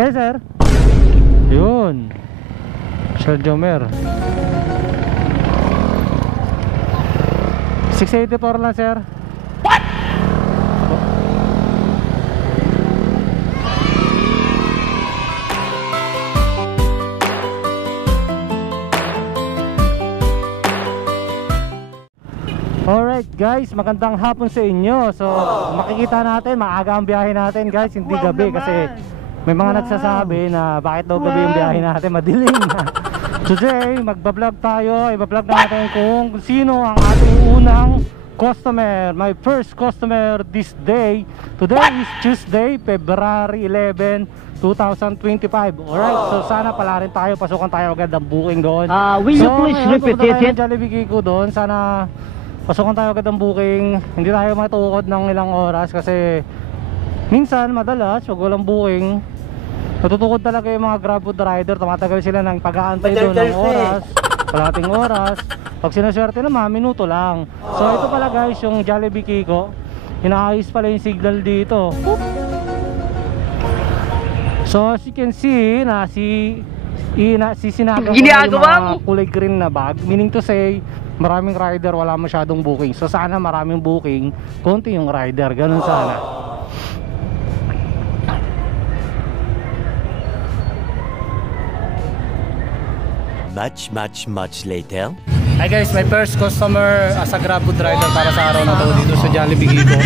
Okay, sir. Yun. Sir Jomer. 684 lang, sir. What? Alright guys, magandang hapon sa inyo. So makikita natin, maaga ang biyahe natin guys, hindi gabi kasi may mga nagsasabi na bakit daw gabi yung biyahe natin, madilim na. Today, magbablog tayo, ibablog natin kung sino ang ating unang customer, my first customer this day. Today is Tuesday, February 11, 2025. Alright, so sana pala rin tayo, pasukan tayo agad ang booking doon. Will you please repeat it? Jollibee Kiko doon, sana pasukan tayo agad ang booking. Hindi tayo matukod ng ilang oras kasi minsan, madalas, pag walang booking, natutukod talaga yung mga grab food rider. Tumatagal sila ng pag-aantay doon ng oras, kalating oras. Pag sinaswerte naman, minuto lang. So ito pala guys, yung Jollibee Kiko. Inaayos pala yung signal dito. So as you can see, sinaga ko na yung mga kulay green na bag. Meaning to say, maraming rider, wala masyadong booking. So sana maraming booking, konti yung rider. Ganun sana. Much later. Hi guys, my first customer as a grab food rider para sa araw na to dito sa Jollibee Kiko.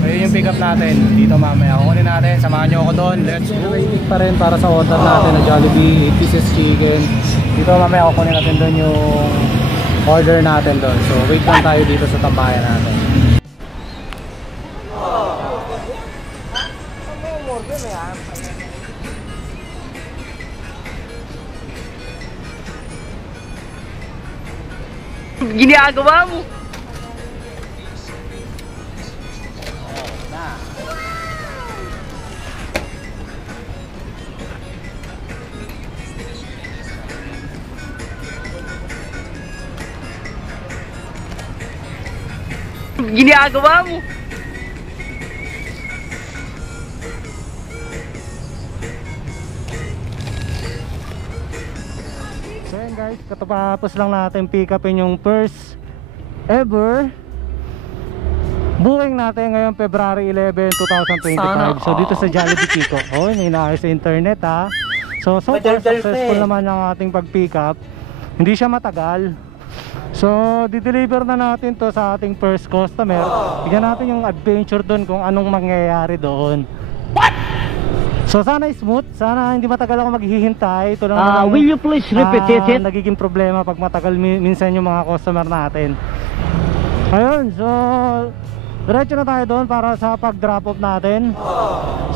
Ayun yung pick up natin dito mamaya. Kukunin natin, samahan nyo ako doon. Let's go. Waiting pa rin para sa order natin na Jollibee 8 pieces chicken. Dito mamaya kukunin natin doon yung order natin doon. So wait lang tayo dito sa tambayan natin. Ginagawa mo? Ginagawa mo? So yan guys, katapos lang natin pick upin yung first ever booking natin ngayon February 11, 2025. So dito sa Jollibee Kiko. Oh, may inaayos sa internet ha. So far successful naman ang ating pag pick up. Hindi siya matagal. So di-deliver na natin to sa ating first customer. Bigyan natin yung adventure doon kung anong mangyayari doon. So sana smooth, sana hindi matagal ako maghihintay. Ito lang will you please repeat it? Nagiging problema pag matagal minsan yung mga customer natin. Ayun, so diretso na tayo doon para sa pag-drop off natin.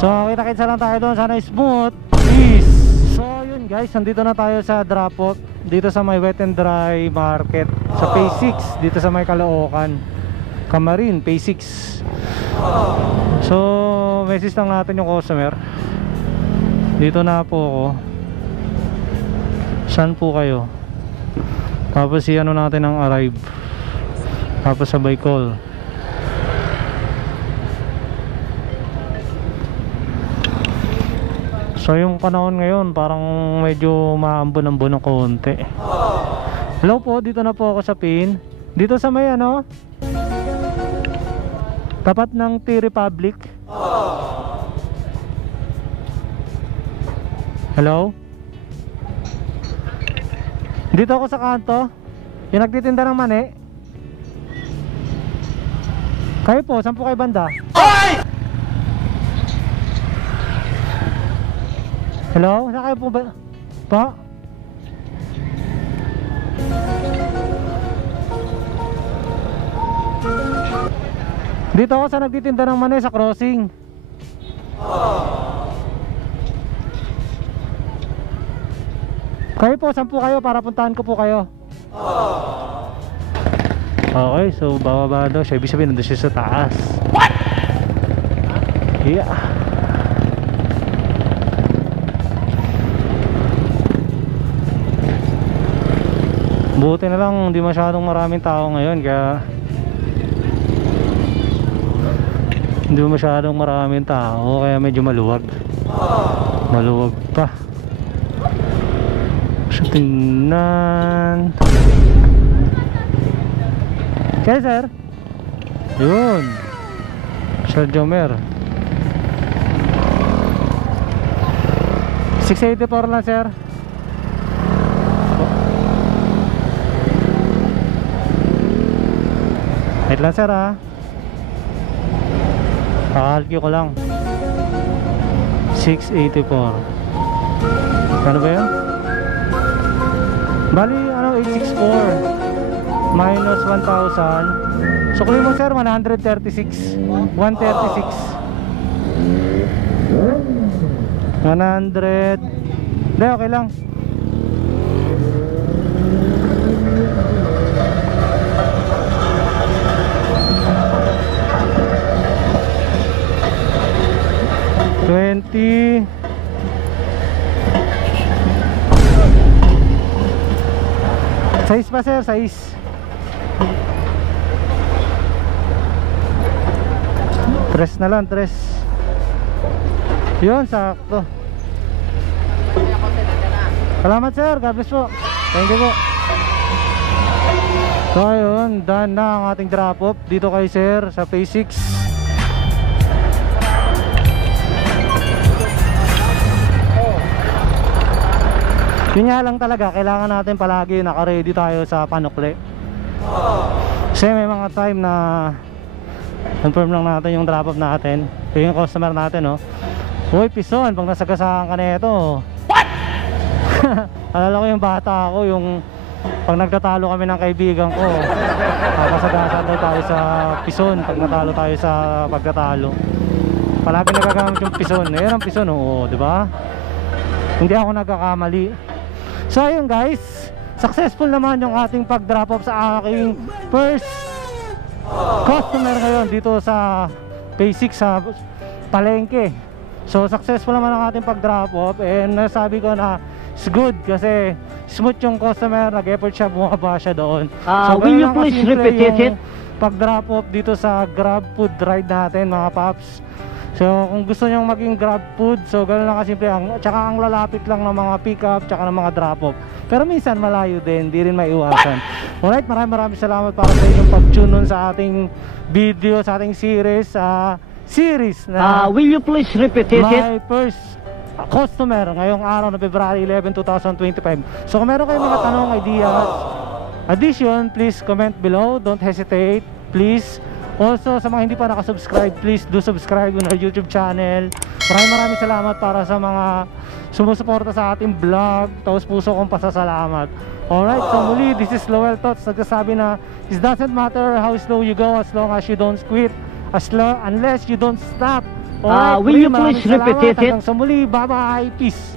So kita-kitsa lang tayo doon, sana smooth. Peace. So yun guys, nandito na tayo sa drop off dito sa may wet and dry market sa Phase 6, dito sa may Caloocan, Camarin, Phase 6. So message lang natin yung customer. Dito na po ako. Saan po kayo? Tapos si ano natin ang arrive. Tapos sabay call. So yung panahon ngayon parang medyo maambon-ambon ng konti. Hello po, dito na po ako sa PIN. Dito sa may ano, tapat ng T-Republic. Hello? Dito ako sa kanto. Yung nagtitinda ng mani. Kayo po, saan po kayo banda? Ay! Hello? Saan kayo po ba? Po? Dito ako sa nagtitinda ng mani sa crossing. Kayo po, saan po kayo para puntahan ko po kayo? Okay, so bababa daw siya. Ibig sabihin nandun siya sa taas. What? Yeah. Buti na lang hindi masyadong maraming tao ngayon, kaya hindi masyadong maraming tao, kaya medyo maluwag. Maluwag pa. So, tingnan. Okay, sir. Yun. Sir Jomer. 684 lang, sir. Wait lang, sir, ha. Kakalki ko lang. 684. Ano ba yun? Bali, ano, 864 minus 1,000. So, kunin mo, sir, 136. 136. 100. Hindi, okay lang. $20. Size pa, sir, size. Tres na lang, tres. Yun, sakto. Salamat, sir, God bless po. Thank you po. So ayun, done na ang ating drop off dito kay sir sa phase 6. Yun nga lang talaga, kailangan natin palagi naka-ready tayo sa panukli. Kasi may mga time na confirm lang natin yung drop off natin. Yung customer natin, no? Uy, pison, pag nasagasaan ka na ito. What? Alala ko yung bata ako, yung pag nagtatalo kami ng kaibigan ko, kasagasan daw tayo sa pison pag natalo tayo sa pagtatalo. Palagi nagagamit yung pison. Ayan ang pison, oo, di ba? Hindi ako nagkakamali. So ayun guys, successful naman yung ating pag-drop off sa aking first customer ngayon dito sa Phase 6 sa Palengke. So successful naman ang ating pag-drop off, and nasabi ko na it's good kasi smooth yung customer, nag-effort siya, bumaba siya doon. So Will you please repeat it? Pag-drop off dito sa Grab Food ride natin, mga paps. So kung gusto nyo maging Grab Food, so gano'n lang kasimple. Tsaka ang lalapit lang ng mga pick up tsaka ng mga drop off. Pero minsan malayo din, di rin maiwasan. Alright, maraming salamat para sa inyong pag-tune nun sa ating video, sa ating series na Will you please repeat it? my first customer ngayong araw na February 11, 2025. So kung meron kayong mga tanong, ideas, addition, please comment below. Don't hesitate, please. Also, sa mga hindi pa nakasubscribe, please do subscribe on our YouTube channel. Maraming salamat para sa mga sumusuporta sa ating vlog. Taos puso kong pasasalamat. Alright, so muli, this is Lowell Tots. Nagsasabi na, it doesn't matter how slow you go as long as you don't quit, unless you don't stop. Alright, Will you please repeat it? Hanggang sa muli, bye bye, peace.